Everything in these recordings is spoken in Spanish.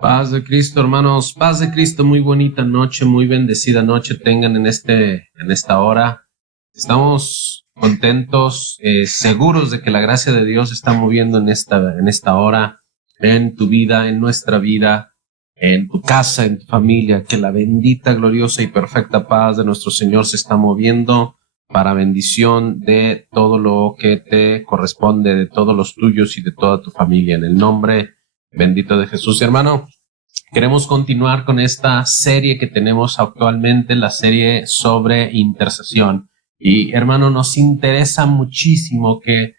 Paz de Cristo, hermanos, paz de Cristo, muy bonita noche, muy bendecida noche tengan en esta hora. Estamos contentos, seguros de que la gracia de Dios está moviendo en esta hora, en tu vida, en nuestra vida, en tu casa, en tu familia, que la bendita, gloriosa y perfecta paz de nuestro Señor se está moviendo para bendición de todo lo que te corresponde, de todos los tuyos y de toda tu familia, en el nombre bendito de Jesús. Hermano, queremos continuar con esta serie que tenemos actualmente, la serie sobre intercesión. Y hermano, nos interesa muchísimo que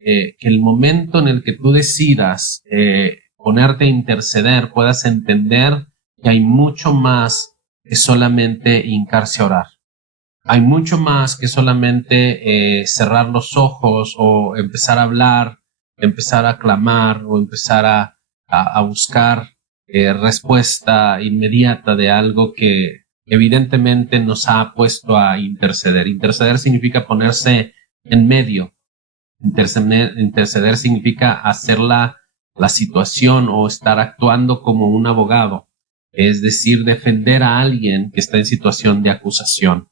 el momento en el que tú decidas ponerte a interceder, puedas entender que hay mucho más que solamente hincarse a orar. Hay mucho más que solamente cerrar los ojos o empezar a hablar, empezar a clamar o empezar a buscar respuesta inmediata de algo que evidentemente nos ha puesto a interceder. Interceder significa ponerse en medio. Interceder significa hacer la situación o estar actuando como un abogado, es decir, defender a alguien que está en situación de acusación.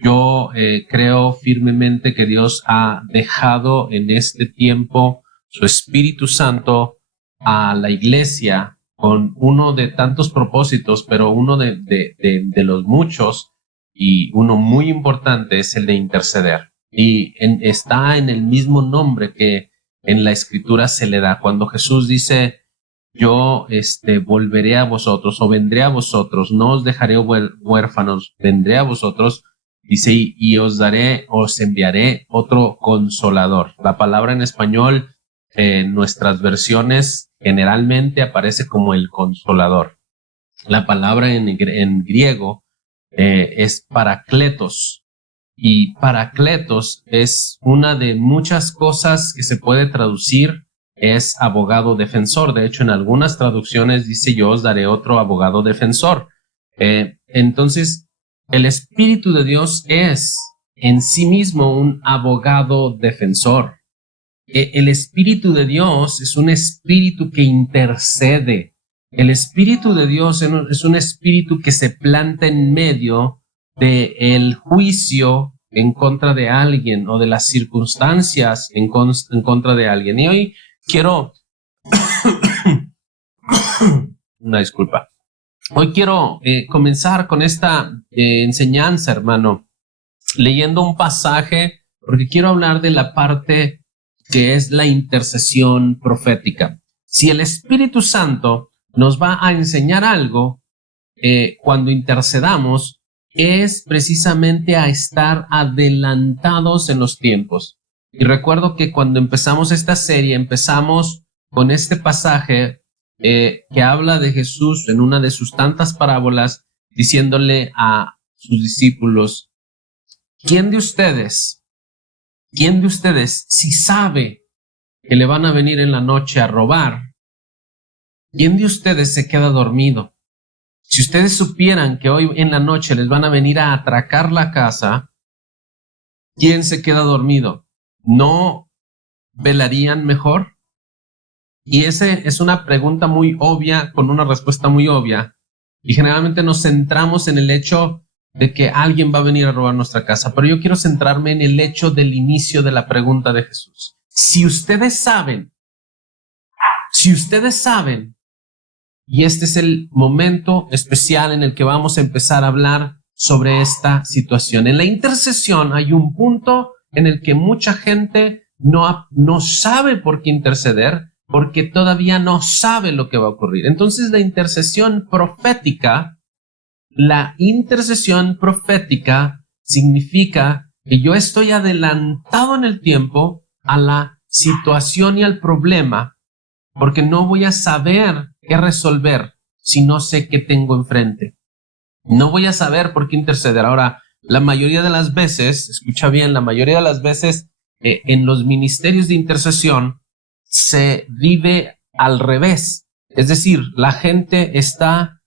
Yo creo firmemente que Dios ha dejado en este tiempo su Espíritu Santo a la iglesia con uno de tantos propósitos, pero uno de los muchos, y uno muy importante es el de interceder. Y está en el mismo nombre que en la Escritura se le da. Cuando Jesús dice: yo volveré a vosotros o vendré a vosotros, no os dejaré huérfanos, vendré a vosotros, dice, y os enviaré otro consolador. La palabra en español, en nuestras versiones, generalmente aparece como el consolador. La palabra en griego es parakletos, y parakletos es una de muchas cosas que se puede traducir. Es abogado defensor. De hecho, en algunas traducciones dice: yo os daré otro abogado defensor. Entonces, el Espíritu de Dios es en sí mismo un abogado defensor. El Espíritu de Dios es un espíritu que intercede. El Espíritu de Dios es un espíritu que se planta en medio del juicio en contra de alguien o de las circunstancias en contra de alguien. Y hoy quiero una disculpa. Hoy quiero comenzar con esta enseñanza, hermano, leyendo un pasaje, porque quiero hablar de la parte que es la intercesión profética. Si el Espíritu Santo nos va a enseñar algo cuando intercedamos, es precisamente a estar adelantados en los tiempos. Y recuerdo que cuando empezamos esta serie, empezamos con este pasaje que habla de Jesús en una de sus tantas parábolas, diciéndole a sus discípulos: ¿quién de ustedes, si sabe que le van a venir en la noche a robar, quién de ustedes se queda dormido? Si ustedes supieran que hoy en la noche les van a venir a atracar la casa, ¿quién se queda dormido? ¿No velarían mejor? Y esa es una pregunta muy obvia, con una respuesta muy obvia. Y generalmente nos centramos en el hecho de que alguien va a venir a robar nuestra casa. Pero yo quiero centrarme en el hecho del inicio de la pregunta de Jesús. Si ustedes saben, y este es el momento especial en el que vamos a empezar a hablar sobre esta situación. En la intercesión hay un punto en el que mucha gente no sabe por qué interceder, porque todavía no sabe lo que va a ocurrir. Entonces la intercesión profética significa que yo estoy adelantado en el tiempo a la situación y al problema, porque no voy a saber qué resolver si no sé qué tengo enfrente. No voy a saber por qué interceder. Ahora, la mayoría de las veces, escucha bien, en los ministerios de intercesión se vive al revés. Es decir, la gente está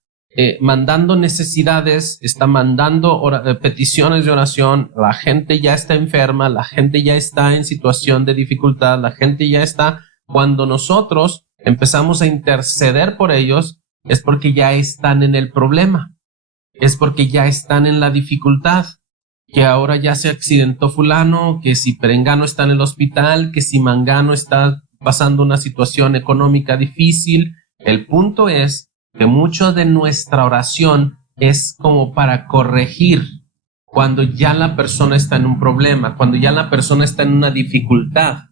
mandando necesidades, está mandando peticiones de oración, la gente ya está enferma, la gente ya está en situación de dificultad, la gente ya está, cuando nosotros empezamos a interceder por ellos, es porque ya están en el problema, es porque ya están en la dificultad, que ahora ya se accidentó fulano, que si perengano está en el hospital, que si mangano está pasando una situación económica difícil. El punto es que mucho de nuestra oración es como para corregir cuando ya la persona está en un problema, cuando ya la persona está en una dificultad.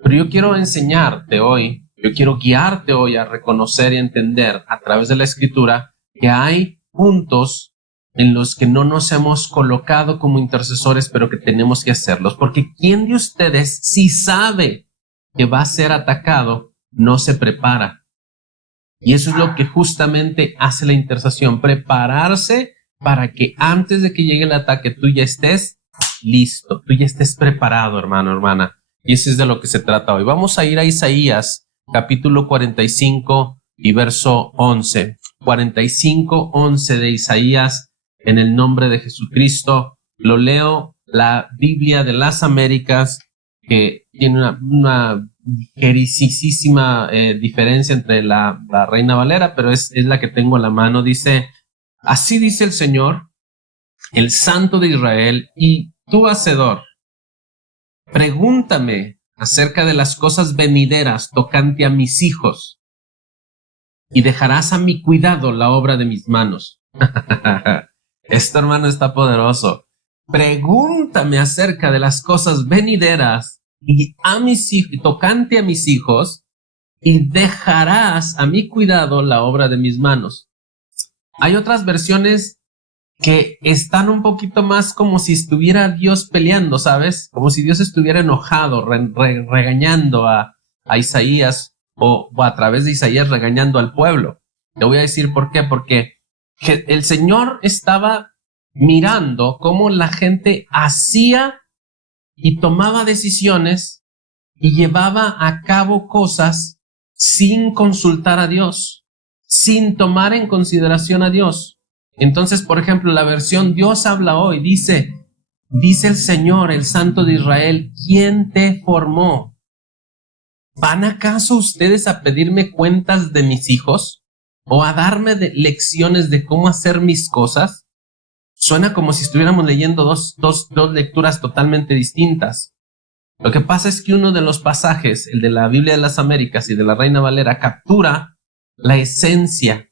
Pero yo quiero enseñarte hoy, yo quiero guiarte hoy a reconocer y entender a través de la Escritura que hay puntos en los que no nos hemos colocado como intercesores, pero que tenemos que hacerlos. Porque ¿quién de ustedes, si sabe que va a ser atacado, no se prepara? Y eso es lo que justamente hace la intercesión, prepararse para que antes de que llegue el ataque tú ya estés listo, tú ya estés preparado, hermano, hermana. Y eso es de lo que se trata hoy. Vamos a ir a Isaías, capítulo 45 y verso 11. 45:11 de Isaías, en el nombre de Jesucristo. Lo leo, la Biblia de las Américas, que tiene una ligerísima diferencia entre la Reina Valera, pero es la que tengo a la mano. Dice: así dice el Señor, el Santo de Israel, y tú, Hacedor, pregúntame acerca de las cosas venideras tocante a mis hijos, y dejarás a mi cuidado la obra de mis manos. Este hermano está poderoso. Pregúntame acerca de las cosas venideras y tocante a mis hijos, y dejarás a mi cuidado la obra de mis manos. Hay otras versiones que están un poquito más como si estuviera Dios peleando, ¿sabes? Como si Dios estuviera enojado, regañando a Isaías, o a través de Isaías regañando al pueblo. Te voy a decir por qué. Porque el Señor estaba mirando cómo la gente hacía y tomaba decisiones y llevaba a cabo cosas sin consultar a Dios, sin tomar en consideración a Dios. Entonces, por ejemplo, la versión Dios habla hoy dice el Señor, el Santo de Israel, ¿quién te formó? ¿Van acaso ustedes a pedirme cuentas de mis hijos o a darme lecciones de cómo hacer mis cosas? Suena como si estuviéramos leyendo dos lecturas totalmente distintas. Lo que pasa es que uno de los pasajes, el de la Biblia de las Américas y de la Reina Valera, captura la esencia,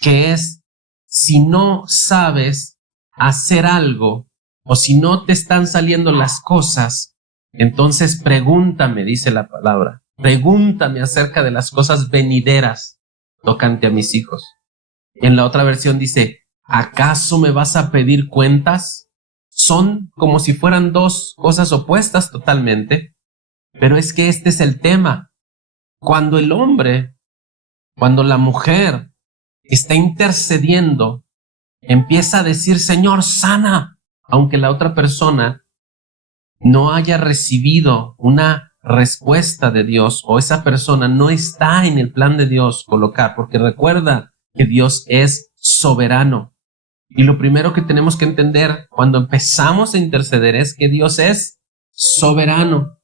que es: si no sabes hacer algo o si no te están saliendo las cosas, entonces pregúntame, dice la palabra, pregúntame acerca de las cosas venideras tocante a mis hijos. En la otra versión dice: ¿acaso me vas a pedir cuentas? Son como si fueran dos cosas opuestas totalmente, pero es que este es el tema. Cuando el hombre, cuando la mujer está intercediendo, empieza a decir: Señor, sana, aunque la otra persona no haya recibido una respuesta de Dios, o esa persona no está en el plan de Dios colocar, porque recuerda que Dios es soberano. Y lo primero que tenemos que entender cuando empezamos a interceder es que Dios es soberano.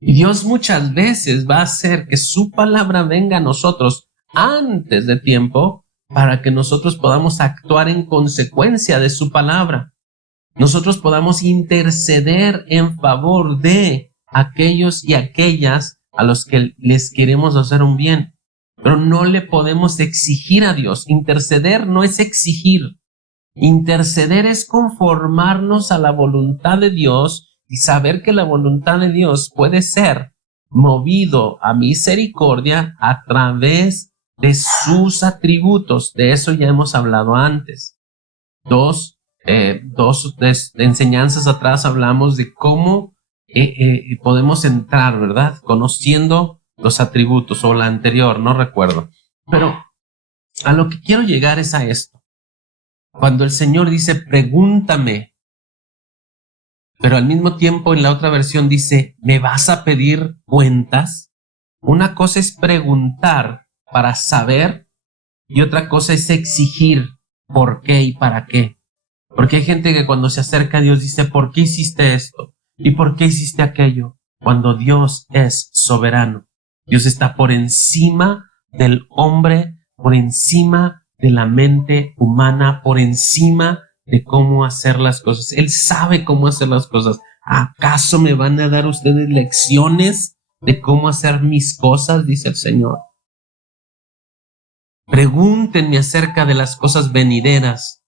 Y Dios muchas veces va a hacer que su palabra venga a nosotros antes de tiempo para que nosotros podamos actuar en consecuencia de su palabra. Nosotros podamos interceder en favor de aquellos y aquellas a los que les queremos hacer un bien. Pero no le podemos exigir a Dios. Interceder no es exigir. Interceder es conformarnos a la voluntad de Dios y saber que la voluntad de Dios puede ser movido a misericordia a través de sus atributos. De eso ya hemos hablado antes. Dos enseñanzas atrás hablamos de cómo podemos entrar, ¿verdad? Conociendo los atributos, o la anterior, no recuerdo. Pero a lo que quiero llegar es a esto. Cuando el Señor dice: pregúntame, pero al mismo tiempo en la otra versión dice: ¿me vas a pedir cuentas? Una cosa es preguntar para saber y otra cosa es exigir por qué y para qué. Porque hay gente que cuando se acerca a Dios dice: ¿por qué hiciste esto? ¿Y por qué hiciste aquello? Cuando Dios es soberano. Dios está por encima del hombre, por encima de la mente humana, por encima de cómo hacer las cosas. Él sabe cómo hacer las cosas. ¿Acaso me van a dar ustedes lecciones de cómo hacer mis cosas? Dice el Señor. Pregúntenme acerca de las cosas venideras.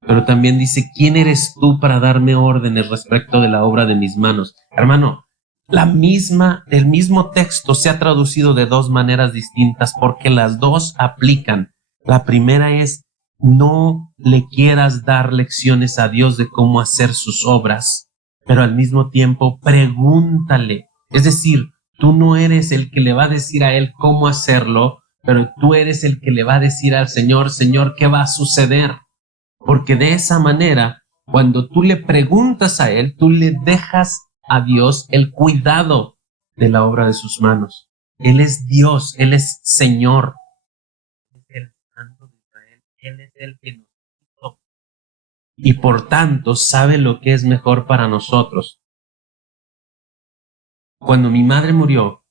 Pero también dice, ¿quién eres tú para darme órdenes respecto de la obra de mis manos? Hermano, el mismo texto se ha traducido de dos maneras distintas porque las dos aplican. La primera es, no le quieras dar lecciones a Dios de cómo hacer sus obras, pero al mismo tiempo pregúntale. Es decir, tú no eres el que le va a decir a Él cómo hacerlo, pero tú eres el que le va a decir al Señor, Señor, ¿qué va a suceder? Porque de esa manera, cuando tú le preguntas a Él, tú le dejas a Dios el cuidado de la obra de sus manos. Él es Dios, Él es Señor. Él es el Santo de Israel, Él es el que nos hizo. Y por tanto sabe lo que es mejor para nosotros. Cuando mi madre murió,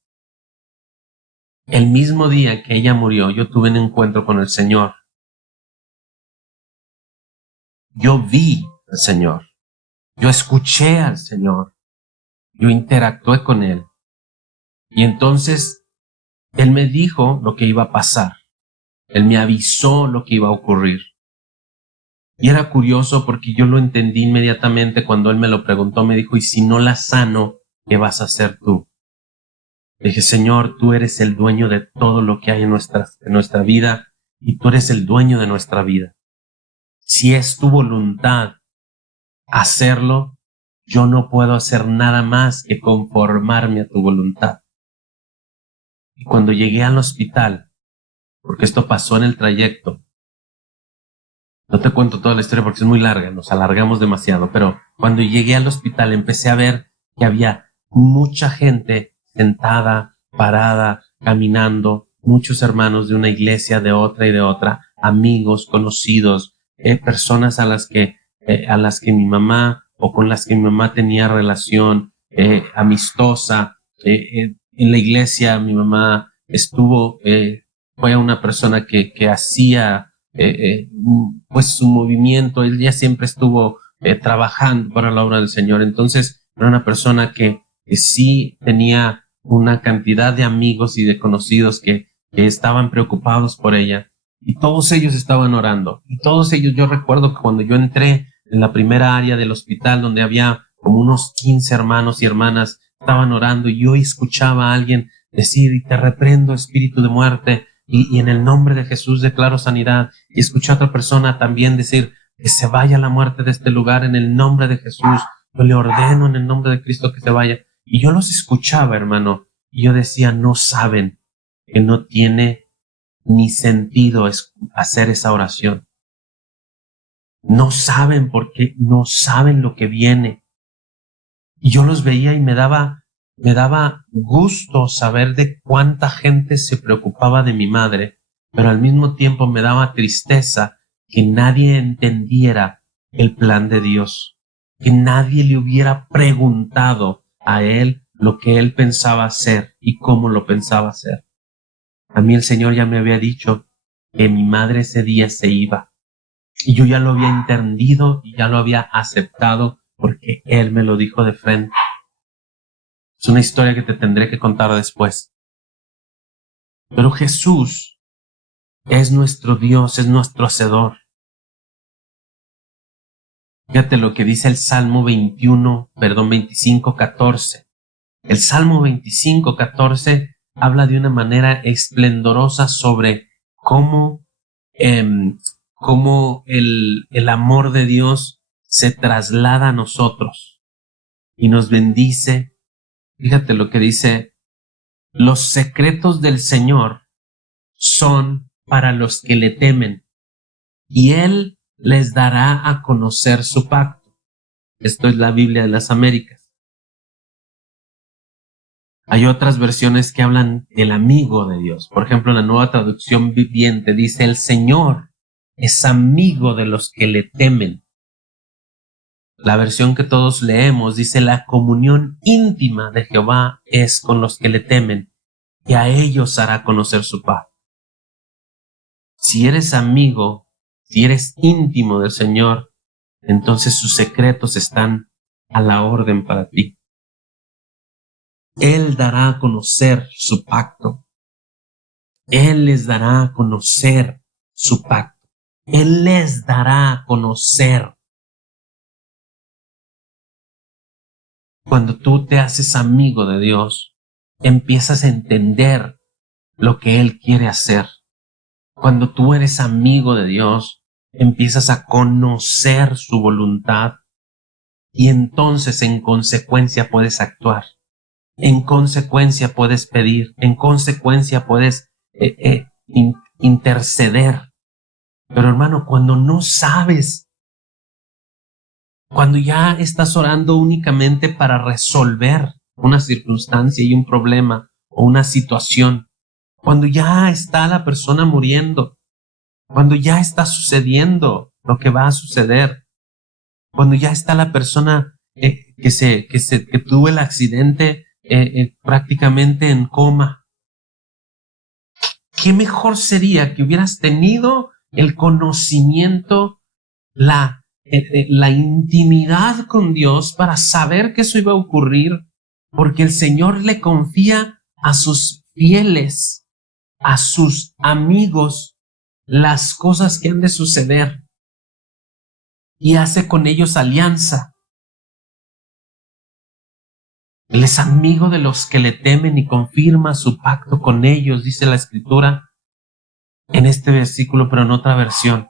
el mismo día que ella murió, yo tuve un encuentro con el Señor. Yo vi al Señor. Yo escuché al Señor. Yo interactué con Él. Y entonces Él me dijo lo que iba a pasar. Él me avisó lo que iba a ocurrir. Y era curioso porque yo lo entendí inmediatamente cuando Él me lo preguntó. Me dijo, ¿y si no la sano, qué vas a hacer tú? Le dije, Señor, tú eres el dueño de todo lo que hay en nuestra vida y tú eres el dueño de nuestra vida. Si es tu voluntad hacerlo, yo no puedo hacer nada más que conformarme a tu voluntad. Y cuando llegué al hospital, porque esto pasó en el trayecto, no te cuento toda la historia porque es muy larga, nos alargamos demasiado, pero cuando llegué al hospital empecé a ver que había mucha gente sentada, parada, caminando, muchos hermanos de una iglesia, de otra y de otra, amigos, conocidos, personas a las que mi mamá o con las que mi mamá tenía relación amistosa. En la iglesia mi mamá fue una persona que hacía pues su movimiento, ella siempre estuvo trabajando para la obra del Señor. Entonces era una persona que sí tenía una cantidad de amigos y de conocidos que estaban preocupados por ella, y todos ellos estaban orando. Y todos ellos, yo recuerdo que cuando yo entré en la primera área del hospital, donde había como unos 15 hermanos y hermanas, estaban orando, y yo escuchaba a alguien decir, y te reprendo, espíritu de muerte, y en el nombre de Jesús declaro sanidad. Y escuché a otra persona también decir, que se vaya la muerte de este lugar en el nombre de Jesús. Yo le ordeno en el nombre de Cristo que se vaya. Y yo los escuchaba, hermano, y yo decía, no saben que no tiene ni sentido hacer esa oración. No saben porque no saben lo que viene. Y yo los veía y me daba gusto saber de cuánta gente se preocupaba de mi madre, pero al mismo tiempo me daba tristeza que nadie entendiera el plan de Dios, que nadie le hubiera preguntado a Él lo que Él pensaba hacer y cómo lo pensaba hacer. A mí el Señor ya me había dicho que mi madre ese día se iba, y yo ya lo había entendido y ya lo había aceptado porque Él me lo dijo de frente. Es una historia que te tendré que contar después. Pero Jesús es nuestro Dios, es nuestro Hacedor. Fíjate lo que dice el Salmo 25:14. El Salmo 25:14 habla de una manera esplendorosa sobre cómo el amor de Dios se traslada a nosotros y nos bendice. Fíjate lo que dice: los secretos del Señor son para los que le temen, y Él les dará a conocer su pacto. Esto es la Biblia de las Américas. Hay otras versiones que hablan del amigo de Dios. Por ejemplo, la Nueva Traducción Viviente dice: el Señor es amigo de los que le temen. La versión que todos leemos dice: la comunión íntima de Jehová es con los que le temen, y a ellos hará conocer su paz. Si eres amigo, si eres íntimo del Señor, entonces sus secretos están a la orden para ti. Él dará a conocer su pacto. Él les dará a conocer su pacto. Él les dará a conocer. Cuando tú te haces amigo de Dios, empiezas a entender lo que Él quiere hacer. Cuando tú eres amigo de Dios, empiezas a conocer su voluntad y entonces en consecuencia puedes actuar. En consecuencia puedes pedir, en consecuencia puedes interceder. Pero hermano, cuando no sabes, cuando ya estás orando únicamente para resolver una circunstancia y un problema o una situación, cuando ya está la persona muriendo, cuando ya está sucediendo lo que va a suceder, cuando ya está la persona que tuvo el accidente prácticamente en coma, ¿qué mejor sería que hubieras tenido el conocimiento, la intimidad con Dios para saber que eso iba a ocurrir? Porque el Señor le confía a sus fieles, a sus amigos, las cosas que han de suceder y hace con ellos alianza. Él es amigo de los que le temen y confirma su pacto con ellos, dice la Escritura en este versículo, pero en otra versión.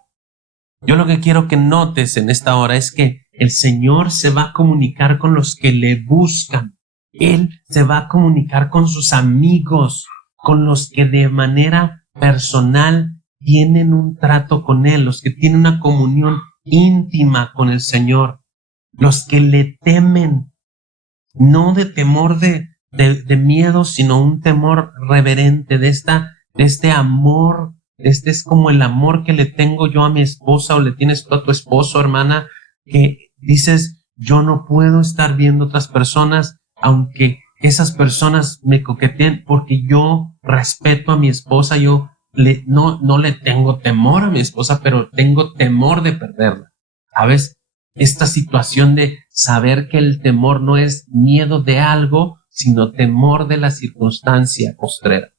Yo lo que quiero que notes en esta hora es que el Señor se va a comunicar con los que le buscan. Él se va a comunicar con sus amigos, con los que de manera personal tienen un trato con Él, los que tienen una comunión íntima con el Señor, los que le temen, no de temor de miedo, sino un temor reverente de este amor. Este es como el amor que le tengo yo a mi esposa o le tienes tú a tu esposo, hermana, que dices, yo no puedo estar viendo otras personas, aunque esas personas me coqueteen, porque yo respeto a mi esposa, yo no le tengo temor a mi esposa, pero tengo temor de perderla. ¿Sabes? Esta situación de saber que el temor no es miedo de algo, sino temor de la circunstancia postrera.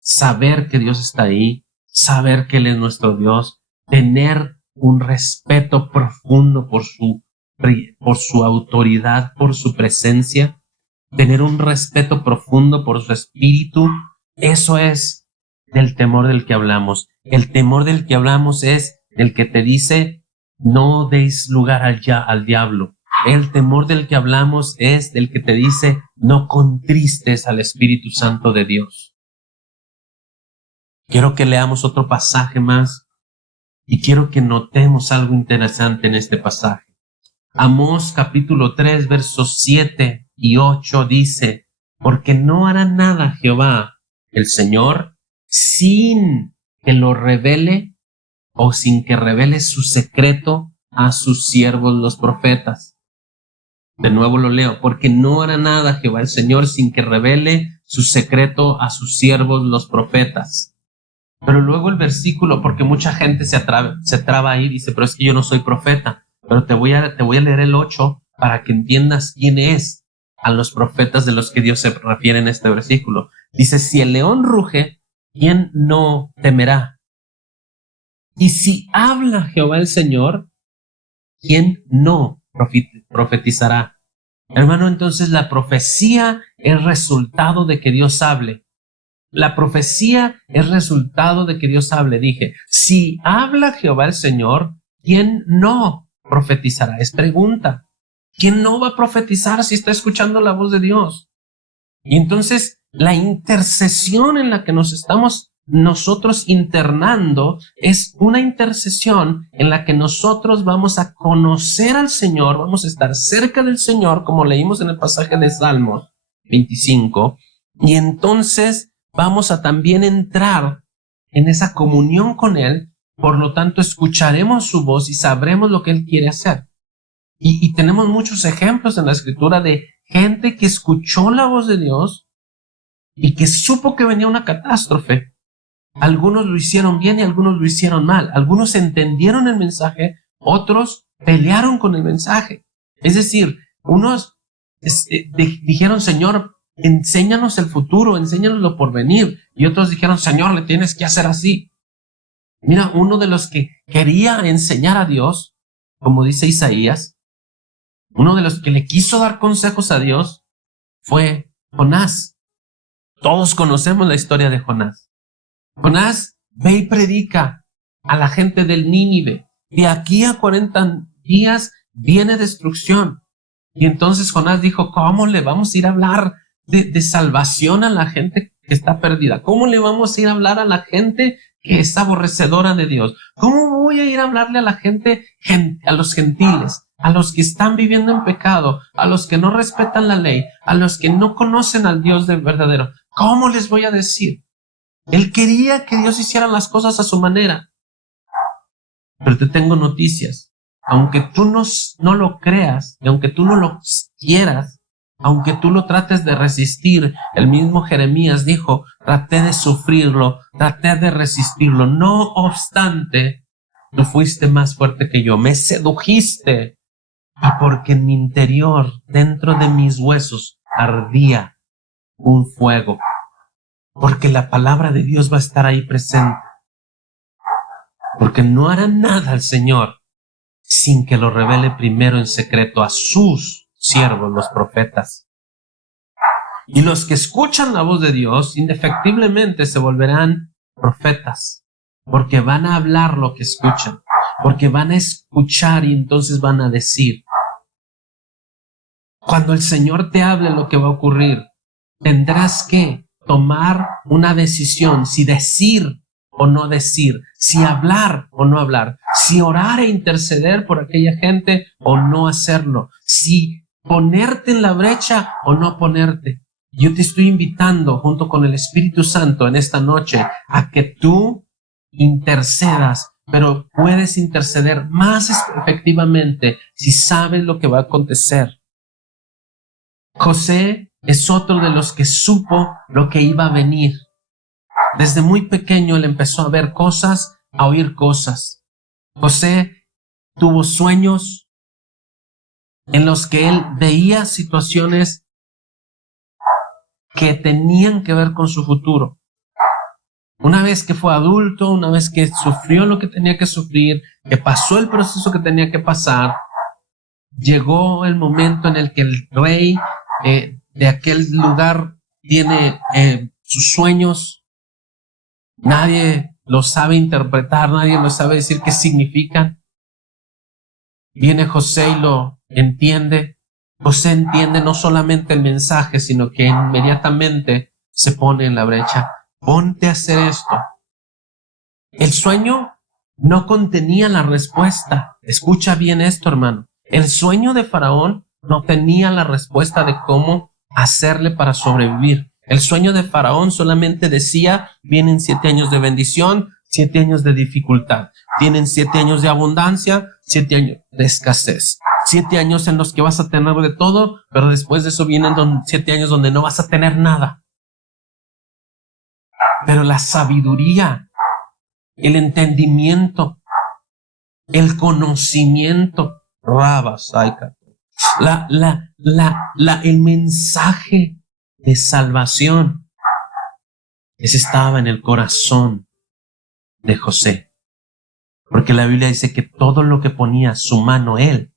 Saber que Dios está ahí, saber que Él es nuestro Dios, tener un respeto profundo por su autoridad, por su presencia, tener un respeto profundo por su espíritu. Eso es del temor del que hablamos. El temor del que hablamos es el que te dice: no deis lugar al diablo. El temor del que hablamos es del que te dice: no contristes al Espíritu Santo de Dios. Quiero que leamos otro pasaje más y quiero que notemos algo interesante en este pasaje. Amós capítulo 3 versos 7 y 8 dice: porque no hará nada Jehová, el Señor, sin que lo revele o sin que revele su secreto a sus siervos los profetas. De nuevo lo leo: porque no hará nada Jehová el Señor sin que revele su secreto a sus siervos los profetas. Pero luego el versículo, porque mucha gente se traba ahí y dice: pero es que yo no soy profeta. Pero te voy a leer el 8 para que entiendas quién es a los profetas de los que Dios se refiere en este versículo. Dice: si el león ruge, ¿quién no temerá? Y si habla Jehová el Señor, ¿quién no profetizará? Hermano, entonces la profecía es resultado de que Dios hable. La profecía es resultado de que Dios hable. Dije, si habla Jehová el Señor, ¿quién no profetizará? Es pregunta. ¿Quién no va a profetizar si está escuchando la voz de Dios? Y entonces la intercesión en la que nos estamos nosotros internando es una intercesión en la que nosotros vamos a conocer al Señor, vamos a estar cerca del Señor, como leímos en el pasaje de Salmos 25, y entonces vamos a también entrar en esa comunión con Él. Por lo tanto, escucharemos su voz y sabremos lo que Él quiere hacer. Y tenemos muchos ejemplos en la Escritura de gente que escuchó la voz de Dios y que supo que venía una catástrofe. Algunos lo hicieron bien y algunos lo hicieron mal. Algunos entendieron el mensaje, otros pelearon con el mensaje. Es decir, unos dijeron, Señor, enséñanos el futuro, enséñanos lo por venir. Y otros dijeron, Señor, le tienes que hacer así. Mira, uno de los que quería enseñar a Dios, como dice Isaías, uno de los que le quiso dar consejos a Dios fue Jonás. Todos conocemos la historia de Jonás. Jonás ve y predica a la gente del Nínive. De aquí a 40 días viene destrucción. Y entonces Jonás dijo, ¿cómo le vamos a ir a hablar de salvación a la gente que está perdida? ¿Cómo le vamos a ir a hablar a la gente que es aborrecedora de Dios? ¿Cómo voy a ir a hablarle a la gente, a los gentiles, a los que están viviendo en pecado, a los que no respetan la ley, a los que no conocen al Dios del verdadero? ¿Cómo les voy a decir? Él quería que Dios hiciera las cosas a su manera. Pero te tengo noticias. Aunque tú no lo creas, y aunque tú no lo quieras, aunque tú lo trates de resistir, el mismo Jeremías dijo, traté de sufrirlo, traté de resistirlo. No obstante, tú fuiste más fuerte que yo, me sedujiste. Y porque en mi interior, dentro de mis huesos, ardía un fuego. Porque la palabra de Dios va a estar ahí presente. Porque no hará nada el Señor sin que lo revele primero en secreto a sus siervos, los profetas. Y los que escuchan la voz de Dios, indefectiblemente se volverán profetas, porque van a hablar lo que escuchan, porque van a escuchar y entonces van a decir. Cuando el Señor te hable lo que va a ocurrir, tendrás que tomar una decisión, si decir o no decir, si hablar o no hablar, si orar e interceder por aquella gente o no hacerlo, si ponerte en la brecha o no ponerte. Yo te estoy invitando junto con el Espíritu Santo en esta noche a que tú intercedas, pero puedes interceder más efectivamente si sabes lo que va a acontecer. José es otro de los que supo lo que iba a venir. Desde muy pequeño él empezó a ver cosas, a oír cosas. José tuvo sueños en los que él veía situaciones que tenían que ver con su futuro. Una vez que fue adulto, una vez que sufrió lo que tenía que sufrir, que pasó el proceso que tenía que pasar, llegó el momento en el que el rey de aquel lugar tiene sus sueños. Nadie lo sabe interpretar, nadie lo sabe decir qué significan. Viene José y lo entiende. José entiende no solamente el mensaje, sino que inmediatamente se pone en la brecha. Ponte a hacer esto. El sueño no contenía la respuesta. Escucha bien esto, hermano. El sueño de Faraón no tenía la respuesta de cómo hacerle para sobrevivir. El sueño de Faraón solamente decía, vienen 7 años de bendición, 7 años de dificultad. Tienen 7 años de abundancia, 7 años de escasez. 7 años en los que vas a tener de todo, pero después de eso vienen 7 años donde no vas a tener nada. Pero la sabiduría, el entendimiento, el conocimiento, el mensaje de salvación, ese estaba en el corazón de José. Porque la Biblia dice que todo lo que ponía su mano él,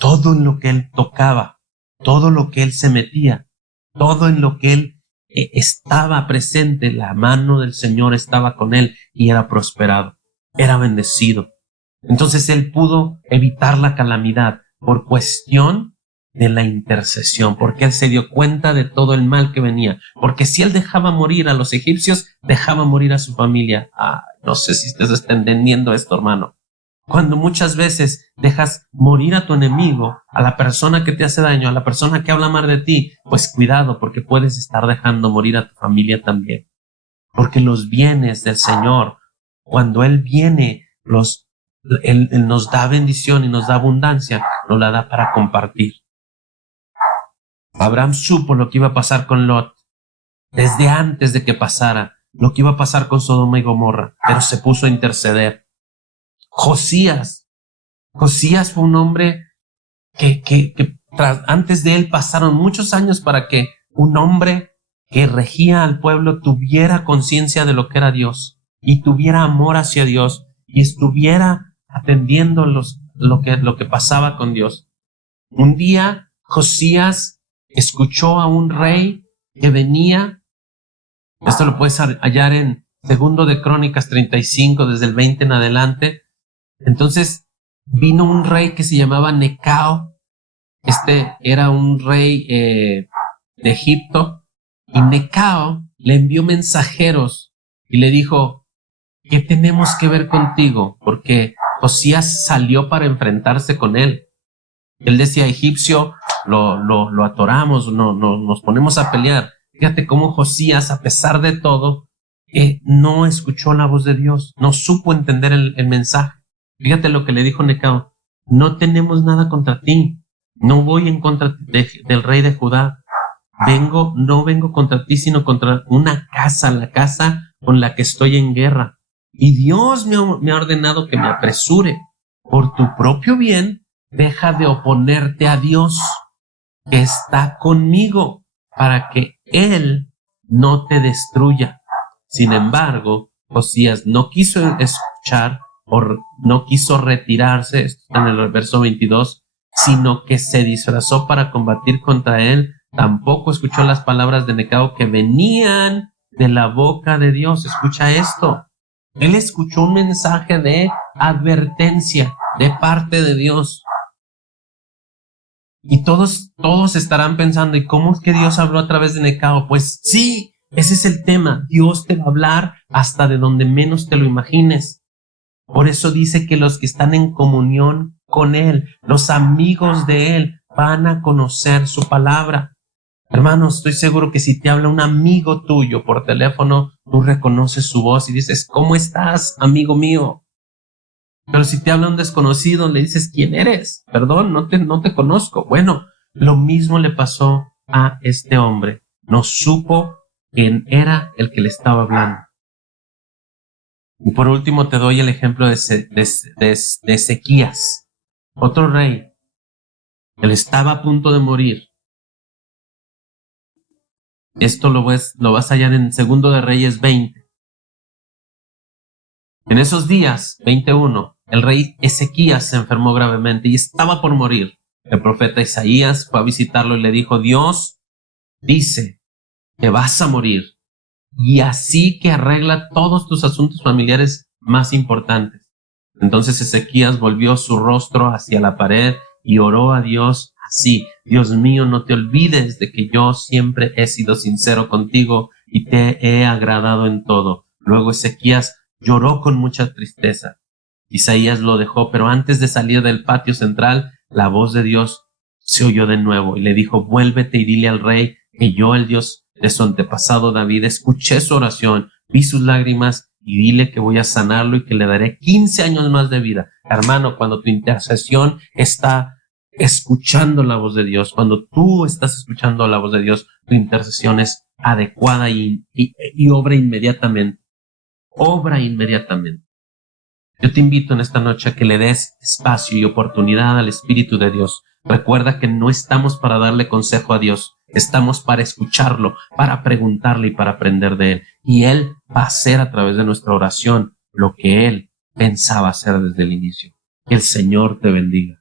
todo en lo que él tocaba, todo lo que él se metía, todo en lo que él estaba presente, la mano del Señor estaba con él y era prosperado, era bendecido. Entonces él pudo evitar la calamidad por cuestión de la intercesión, porque él se dio cuenta de todo el mal que venía, porque si él dejaba morir a los egipcios, dejaba morir a su familia. No sé si ustedes están entendiendo esto, hermano. Cuando muchas veces dejas morir a tu enemigo, a la persona que te hace daño, a la persona que habla mal de ti, pues cuidado, porque puedes estar dejando morir a tu familia también. Porque los bienes del Señor, cuando Él viene, los Él nos da bendición y nos da abundancia, nos la da para compartir. Abraham supo lo que iba a pasar con Lot desde antes de que pasara, lo que iba a pasar con Sodoma y Gomorra, pero se puso a interceder. Josías fue un hombre que antes de él pasaron muchos años para que un hombre que regía al pueblo tuviera conciencia de lo que era Dios y tuviera amor hacia Dios y estuviera atendiendo lo que pasaba con Dios. Un día Josías escuchó a un rey que venía. Esto lo puedes hallar en 2 de Crónicas 35, desde el 20 en adelante. Entonces vino un rey que se llamaba Necao. Este era un rey de Egipto, y Necao le envió mensajeros y le dijo: ¿qué tenemos que ver contigo? Porque Josías salió para enfrentarse con él. Él decía: egipcio, lo atoramos, nos ponemos a pelear. Fíjate cómo Josías, a pesar de todo, no escuchó la voz de Dios, no supo entender el mensaje. Fíjate lo que le dijo Necao: no tenemos nada contra ti, no voy en contra del rey de Judá. No vengo contra ti, sino contra una casa, la casa con la que estoy en guerra. Y Dios me ha ordenado que me apresure. Por tu propio bien, deja de oponerte a Dios, que está conmigo, para que Él no te destruya. Sin embargo, Josías no quiso escuchar o no quiso retirarse, esto está en el verso 22, sino que se disfrazó para combatir contra él. Tampoco escuchó las palabras de Necao que venían de la boca de Dios. Escucha esto. Él escuchó un mensaje de advertencia de parte de Dios. Y todos estarán pensando: ¿y cómo es que Dios habló a través de Necao? Pues sí, ese es el tema. Dios te va a hablar hasta de donde menos te lo imagines. Por eso dice que los que están en comunión con Él, los amigos de Él, van a conocer su palabra. Hermanos, estoy seguro que si te habla un amigo tuyo por teléfono, tú reconoces su voz y dices: ¿cómo estás, amigo mío? Pero si te habla un desconocido, le dices: ¿quién eres? Perdón, no te conozco. Bueno, lo mismo le pasó a este hombre. No supo quién era el que le estaba hablando. Y por último te doy el ejemplo de Ezequías, otro rey. Él estaba a punto de morir. Esto lo vas a hallar en 2 de Reyes 20. En esos días, 21, el rey Ezequías se enfermó gravemente y estaba por morir. El profeta Isaías fue a visitarlo y le dijo: Dios dice que vas a morir, y así que arregla todos tus asuntos familiares más importantes. Entonces Ezequías volvió su rostro hacia la pared y oró a Dios así: Dios mío, no te olvides de que yo siempre he sido sincero contigo y te he agradado en todo. Luego Ezequías lloró con mucha tristeza. Isaías lo dejó, pero antes de salir del patio central, la voz de Dios se oyó de nuevo y le dijo: vuélvete y dile al rey que yo, el Dios de su antepasado David, escuché su oración, vi sus lágrimas, y dile que voy a sanarlo y que le daré 15 años más de vida. Hermano, cuando tu intercesión está escuchando la voz de Dios, cuando tú estás escuchando la voz de Dios, tu intercesión es adecuada y obra inmediatamente. Obra inmediatamente. Yo te invito en esta noche a que le des espacio y oportunidad al Espíritu de Dios. Recuerda que no estamos para darle consejo a Dios, estamos para escucharlo, para preguntarle y para aprender de Él. Y Él va a hacer a través de nuestra oración lo que Él pensaba hacer desde el inicio. Que el Señor te bendiga.